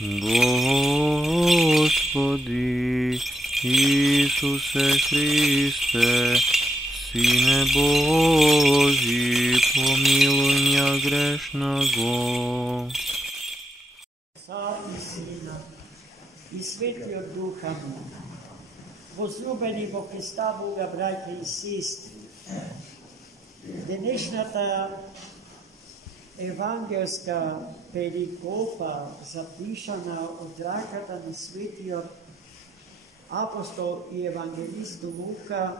Господи Исусе Христе, Сине Божий, помилуй меня грешного. Отца и Сина и Святого Духа. Возлюбени во Христа Бога, братя и сестри, днешната евангелска перикопа, запишана от ръката на светиот апостол и евангелист Лука,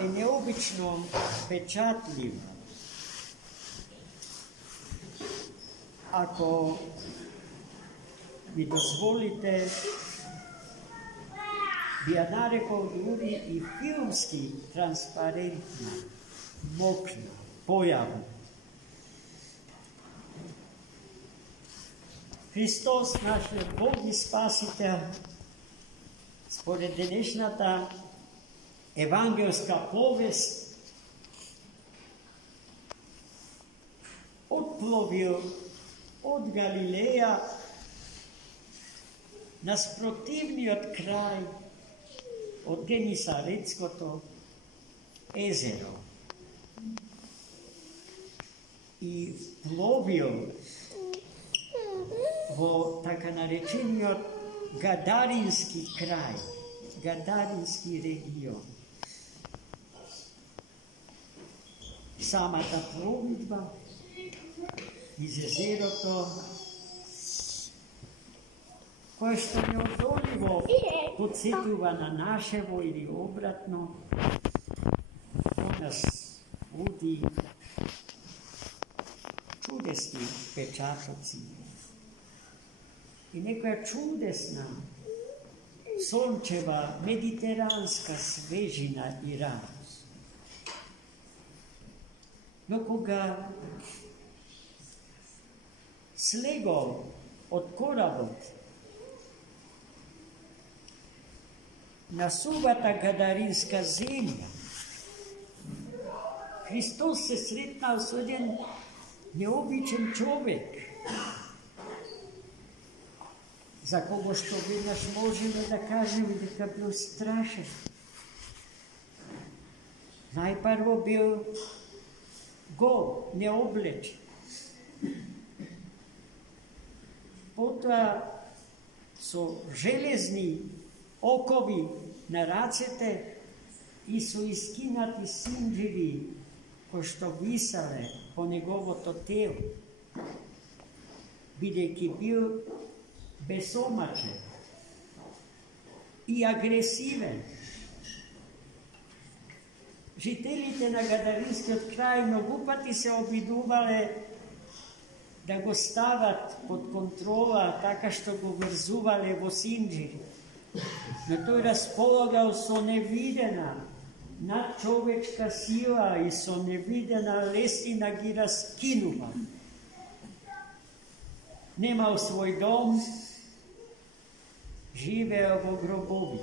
е необично впечатлива. Ако ми дозволите, би я нарекол дори и филмски транспарентна, мокна појава. Христос, нашиот Бог и Спасител, според денешната евангелска повест, отпловил од Галилеја на спротивниот крај од Генисаретското езеро и пловил во така наречениот Гадарински крај, Гадарински регион. Самата пловидба из езерото, кој што неодоливо подсетува на нашево или обратно, нас буди чудесни впечатоци и некоја чудесна сончева медитеранска свежина и радост. Но кога слегол од коработ на сувата Гадаринска земја, Христос се сретнал со еден необичен човек, за кого што веднаш можеме да кажеме дека бил страшен. Најпрво бил гол, необлечен. Потоа со железни окови на рацете и со искинати синџири кои што висале по неговото тело, бидејќи бил бесомачен и агресивен. Жителите на Гадаринскиот крај многу пати се обидувале да го стават под контрола, така што го врзувале во синџири. Но тој располагал со невидена надчовечка сила и со невидена лесина ги раскинува. Немал свој дом, живеел во гробови.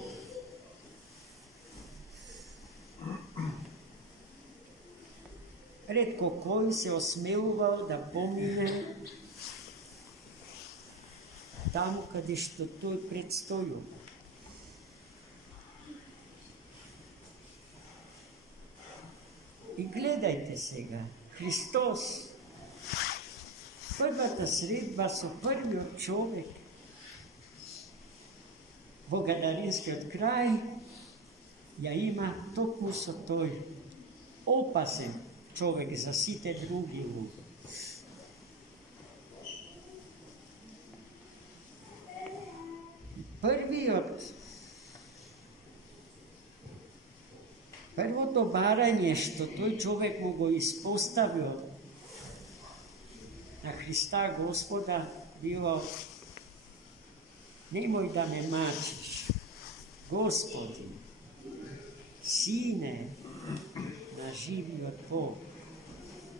Ретко кој се осмелувал да помине таму каде што тој предстојува. И гледајте сега, Христос, првата средба со првиот човек во Гадаринскиот крај ја има токму со тој опасен човек за сите други луѓе. Првото барање што тој човек му го испоставил на Христа Господа било: немој да ме мачиш, Господи, Сине на живиот Бог,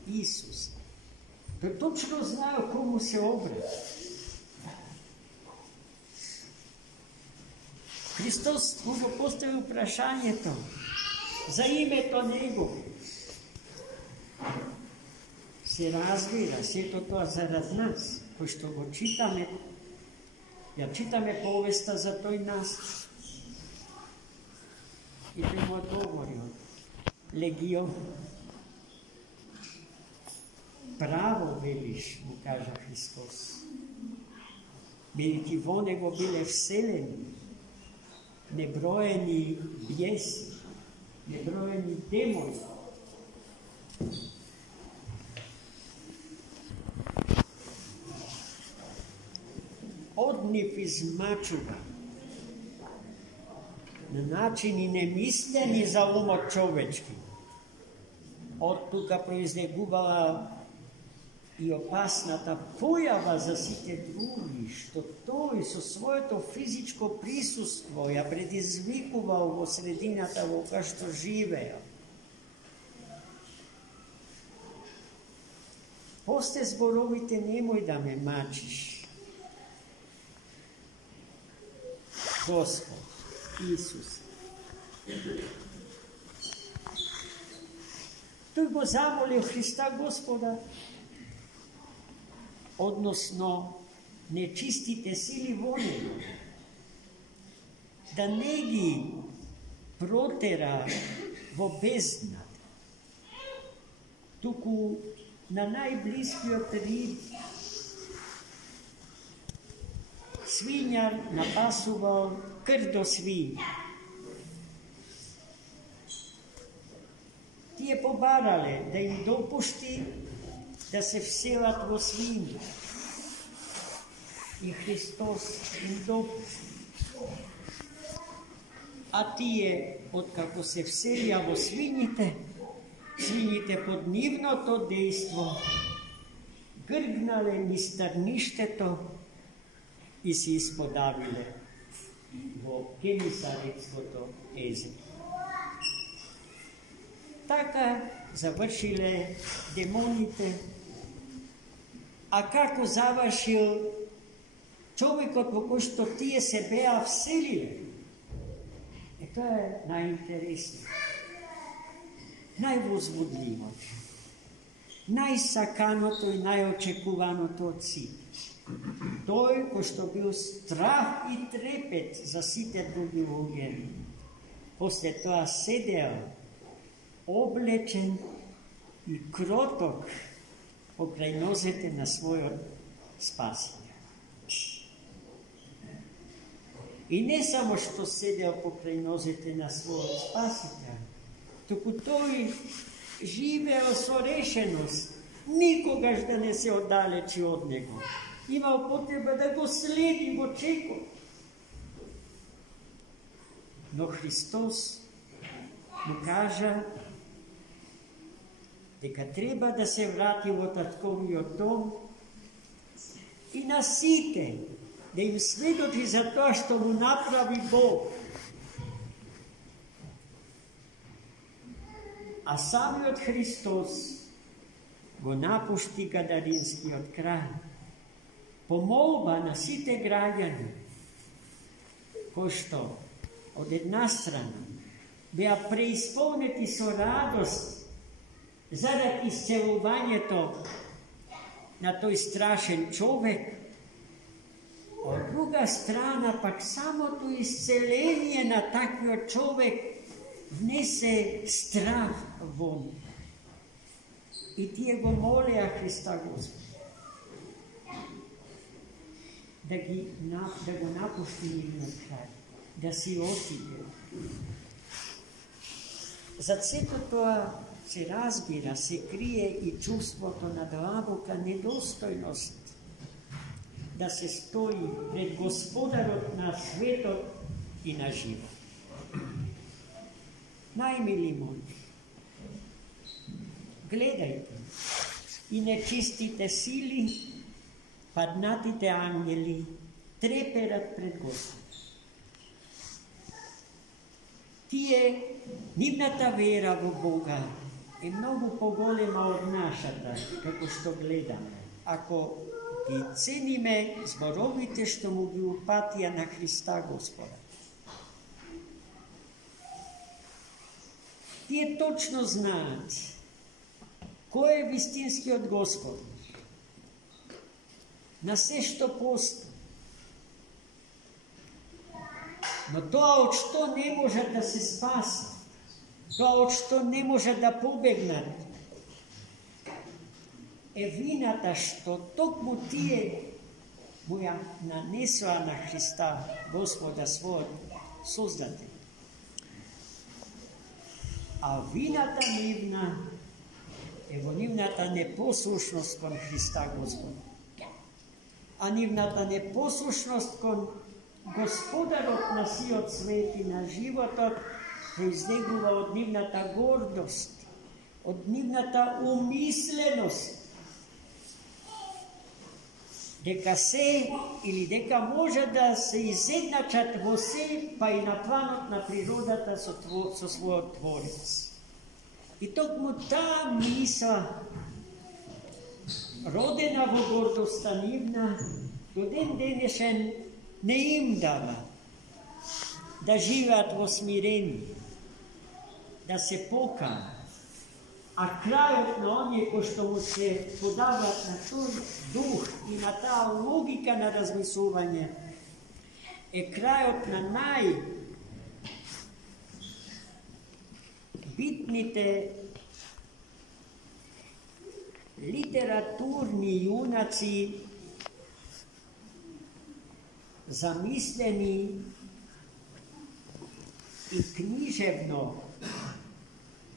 Исус. Тој точно знаел кому се обрати. Христос му го поставил прашањето за името Негово. se razvira, sve to zarad nas, pošto go čitame, jer čitame povesta za toj nas. I prema odgovorio, legio, pravo veliš, mu kaže Hristos. Bili ti vo nego bile vseleni, nebrojeni bjesi, nebrojeni demoni. Odniv iz mačuga, na načini nemisleni za umor čovečki. Od tuga proiznegubala i opasna ta pojava za site drugi, što to i so svojeto fizičko prisustvo ja predizvikuvao vo sredinata voga što živejo. Poste zborovite, nemoj da me mačiš. Gospod, Isus. Tu go zamolio Hrista Gospoda, odnosno ne čistite sili vonjeno, da ne gi protera vo beznad, tuku na najbliskoj ribi. Svinjar napasuval krdo svinja. Ti je pobarale, da im dopušti da se vselat vo svinju. I Hristos im dopušti. A ti je, odkako se vselja vo svinjite podnivno to dejstvo, grgnale ni starništeto i si ispodavile vo Kenisaretskoto jezero. Така завършиле демоните. А како завършил човекот во кој што тие се беа вселиле? Тоа е најинтересно, највозводливото, најсаканото и најочекуваното од сите. Тој кој што бил страх и трепет за сите други луѓе, после тоа седеал облечен и кроток покрај нозете на својот спасител. И не само што седеал покрај нозете на својот спасител, туку тој живеел со решеност, никогаш да не се оддалечи од него. Имал потреба да го следи во чекот. Но Христос му кажа дека треба да се врати во татковиот дом и на сите да им сведочи за тоа што му направи Бог. А самиот Христос го напушти Гадаринскиот крај по молба на сите граѓани, кои што од една страна беа преисполнети со радост зарад исцелувањето на тој страшен човек, од друга страна пак самото исцеление на таквиот човек внесе страх во нив. И тие го молеа Христа Господ да го напушти нивниот крај, да си отиде. Зад сето тоа се разбира, се крие и чувството на длабока недостојност да се стои пред Господарот на светот и на живот. Најмили мои, гледајте, и нечистите сили, паднатите ангели треперат пред Господ. Тие, нивната вера во Бога е многу поголема од нашата, како што гледаме, ако ги цениме зборовите што му ги упатија на Христа Господа. Тие точно знаат Ko je vistinski od Gospoda? Na sve što postoji. No to, od što ne može da se spasi, to, od što ne može da pobegnate, viната što tog mu tije moja nanesla na Hrista, Gospoda svojeg Sozdatelja. A viната нивна, ево нивната непослушност кон Христа Господа. А нивната непослушност кон Господарот на сиот свет и на животот произлегува од нивната гордост, од нивната умисленост, дека се или дека може да се изедначат во се, па и на планот на природата со својот Творец. И токму таа мисла, родена во гордоста нивна, до ден денешен не им дава да живеат во смирение, да се покаат. А крајот на оние кои што му се подават на тој дух и на таа логика на размислување е крајот на најбитните литературни јунаци, замислени и книжевно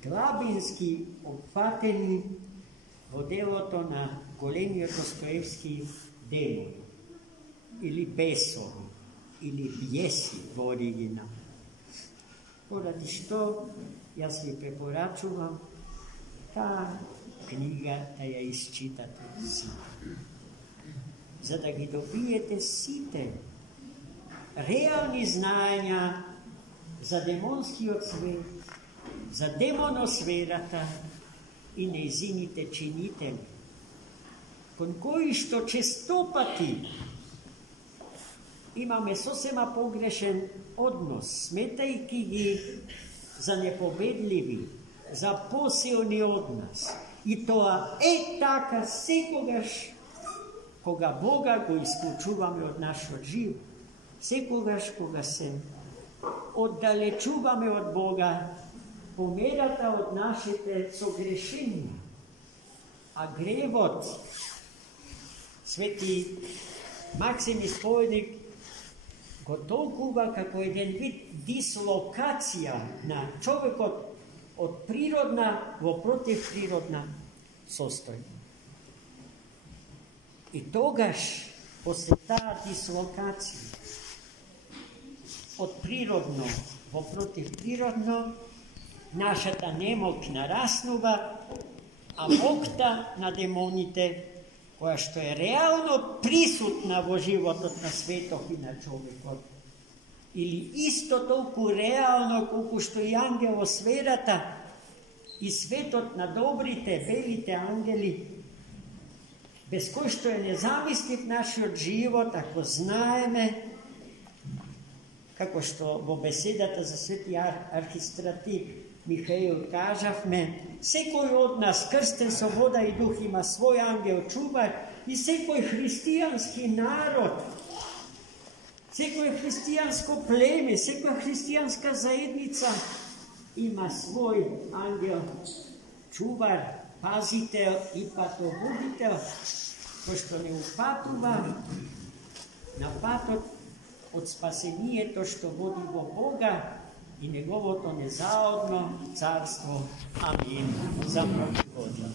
глабински опфатени во делото на големиот Достоевски демони, или бесови, или бјеси во оригинал. Поради што јас ви препорачувам таа книга да ја исчитате сите, за да ги добиете сите реални знаења за демонскиот свет, за демоносферата и нејзините чинители, кон кои што честопати имаме сосема погрешен однос, сметајќи ги за непобедливи, за посилни од нас. И тоа е така секогаш кога Бога го исклучуваме од нашиот живот, секогаш кога се оддалечуваме од Бога, померата од нашите согрешенија. А гревот, свети Максим Исповедник го толкува како еден вид дислокација на човекот од природна во противприродна состојба. И тогаш, после таа дислокација, од природно во противприродно, нашата немок нараснува, а мокта на демоните, која што е реално присутна во животот на светот и на човекот, или исто толку реално колку што и ангелосферата и светот на добрите, белите ангели, без кој што е незамислив нашиот живот, ако знаеме, како што во беседата за свети архистратик Михаил кажавме, секој од нас крстен со вода и дух има свој ангел чувар и секој христијански народ, секој христијанско племе, секоја христијанска заедница има свој ангел чувар, пазител и патобудител, кој што не упатува на патот од спасението што води во Бога и неговото незаодно царство. Амин. За многу година.